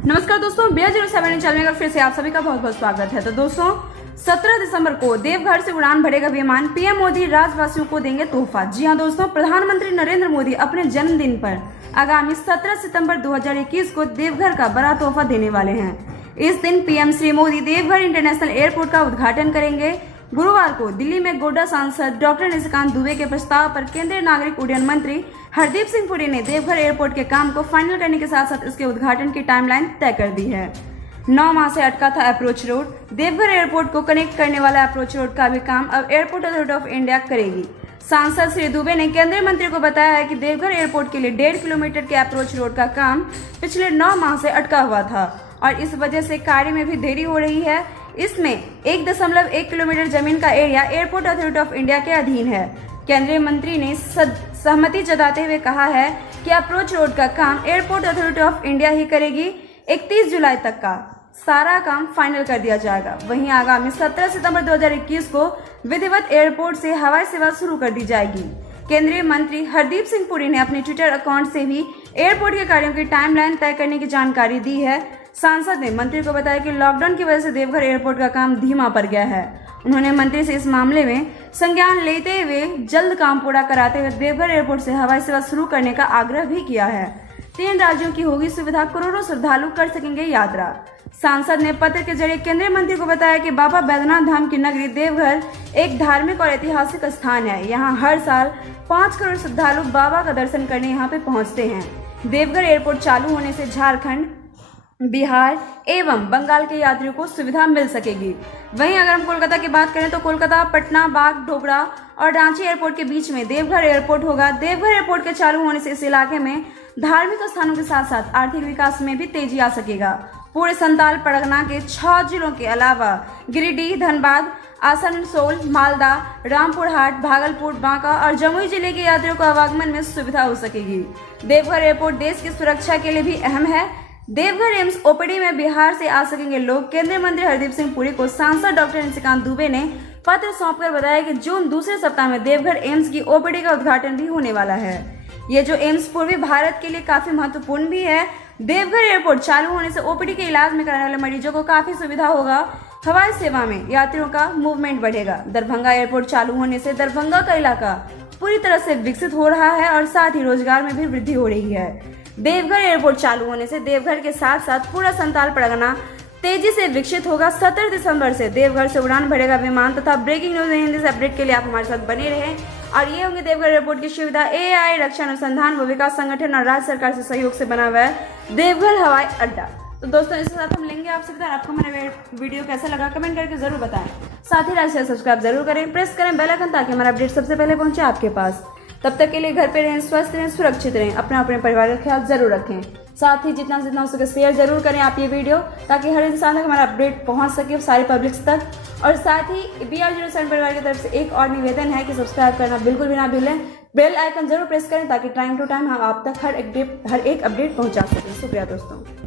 नमस्कार दोस्तों, BR07 channel में फिर से आप सभी का बहुत बहुत स्वागत है। तो दोस्तों 17 दिसंबर को देवघर से उड़ान भरेगा विमान। पीएम मोदी राज्यवासियों को देंगे तोहफा। जी हां दोस्तों, प्रधानमंत्री नरेंद्र मोदी अपने जन्मदिन पर आगामी 17 सितंबर 2021 को देवघर का बड़ा तोहफा देने वाले हैं। इस दिन PM Shri Modi Deoghar international airport का उद्घाटन करेंगे। गुरुवार को दिल्ली में गोड्डा सांसद डॉक्टर निशिकांत दुबे के प्रस्ताव पर केंद्रीय नागरिक उड्डयन मंत्री हरदीप सिंह पुरी ने देवघर एयरपोर्ट के काम को फाइनल करने के साथ साथ इसके उद्घाटन की टाइमलाइन तय कर दी है। 9 माह से अटका था अप्रोच रोड। देवघर एयरपोर्ट को कनेक्ट करने वाला अप्रोच रोड का भी काम अब एयरपोर्ट अथॉरिटी ऑफ इंडिया करेगी। सांसद श्री दुबे ने केंद्रीय मंत्री को बताया है कि देवघर एयरपोर्ट के लिए 1.5 किलोमीटर के अप्रोच रोड का काम पिछले 9 माह से अटका हुआ था और इस वजह से कार्य में भी देरी हो रही है। इसमें 1.1 किलोमीटर जमीन का area airport authority of India के अधीन है। केंद्रीय मंत्री ने सहमति जताते हुए कहा है कि अप्रोच रोड का काम एयरपोर्ट अथॉरिटी ऑफ इंडिया ही करेगी। 31 जुलाई तक का सारा काम फाइनल कर दिया जाएगा। वहीं आगामी 17 सितंबर 2021 को विधिवत एयरपोर्ट से हवाई सेवा शुरू कर दी जाएगी। केंद्रीय मंत्री हरदीप सिंह पुरी ने अपने ट्विटर अकाउंट से भी एयरपोर्ट के कार्यों की टाइमलाइन तय करने की जानकारी दी है। सांसद ने मंत्री को बताया कि लॉकडाउन की वजह से देवघर एयरपोर्ट का काम धीमा पड़ गया है। उन्होंने मंत्री से इस मामले में संज्ञान लेते हुए जल्द काम पूरा कराते हुए देवघर एयरपोर्ट से हवाई सेवा शुरू करने का आग्रह भी किया है। 3 राज्यों की होगी सुविधा, करोड़ों श्रद्धालु कर सकेंगे यात्रा। सांसद ने पत्र के जरिए केंद्रीय मंत्री को बताया कि बाबा बैद्यनाथ धाम की नगरी देवघर एक धार्मिक और ऐतिहासिक स्थान है। यहाँ हर साल 5 करोड़ श्रद्धालु बाबा का दर्शन करने यहाँ पे पहुँचते हैं। देवघर एयरपोर्ट चालू होने से झारखंड, बिहार एवं बंगाल के यात्रियों को सुविधा मिल सकेगी। वहीं अगर हम कोलकाता की बात करें तो कोलकाता, पटना, बागडोगरा और रांची एयरपोर्ट के बीच में देवघर एयरपोर्ट होगा। देवघर एयरपोर्ट के चालू होने से इस इलाके में धार्मिक स्थानों के साथ साथ आर्थिक विकास में भी तेजी आ सकेगा। पूरे संताल परगना के 6 जिलों के अलावा गिरिडीह, धनबाद, आसनसोल, मालदा, रामपुरहाट, भागलपुर, बांका और जमुई जिले के यात्रियों को आवागमन में सुविधा हो सकेगी। देवघर एयरपोर्ट देश की सुरक्षा के लिए भी अहम है। देवघर एम्स ओपीडी में बिहार से आ सकेंगे लोग। केंद्रीय मंत्री हरदीप सिंह पुरी को सांसद डॉक्टर निशिकांत दुबे ने पत्र सौंपकर बताया कि जून दूसरे सप्ताह में देवघर एम्स की ओपीडी का उद्घाटन भी होने वाला है। ये जो एम्स पूर्वी भारत के लिए काफी महत्वपूर्ण भी है। देवघर एयरपोर्ट चालू होने से ओपीडी के इलाज में कराने वाले मरीजों को काफी सुविधा होगा। हवाई सेवा में यात्रियों का मूवमेंट बढ़ेगा। दरभंगा एयरपोर्ट चालू होने से दरभंगा का इलाका पूरी तरह से विकसित हो रहा है और साथ ही रोजगार में भी वृद्धि हो रही है। देवघर एयरपोर्ट चालू होने से देवघर के साथ साथ पूरा संताल परगना तेजी से विकसित होगा। 17 दिसंबर से देवघर से उड़ान भरेगा विमान तथा ब्रेकिंग न्यूज हिंदी से अपडेट के लिए आप हमारे साथ बने रहें। और ये होंगे देवघर एयरपोर्ट की सुविधा। AI रक्षा अनुसंधान व विकास संगठन और राज्य सरकार से सहयोग से बना हुआ है देवघर हवाई अड्डा। तो दोस्तों इसके साथ हम लेंगे आपसे विदा। आपको मेरा वीडियो कैसा लगा कमेंट करके जरूर बताएं। साथ ही लाइक शेयर सब्सक्राइब जरूर करें, प्रेस करें बेल आइकन ताकि हमारा अपडेट सबसे पहले पहुंचे आपके पास। तब तक के लिए घर पे रहें, स्वस्थ रहें, सुरक्षित रहें, अपने परिवार का ख्याल जरूर रखें। साथ ही जितना हो सके शेयर जरूर करें आप ये वीडियो, ताकि हर इंसान तक हमारा अपडेट पहुंच सके, सारी पब्लिक्स तक। और साथ ही BR07 परिवार की तरफ से एक और निवेदन है कि सब्सक्राइब करना बिल्कुल भी ना भूलें, बेल आइकन जरूर प्रेस करें ताकि टाइम टू टाइम हम आप तक हर एक अपडेट पहुंचा सकें। शुक्रिया दोस्तों।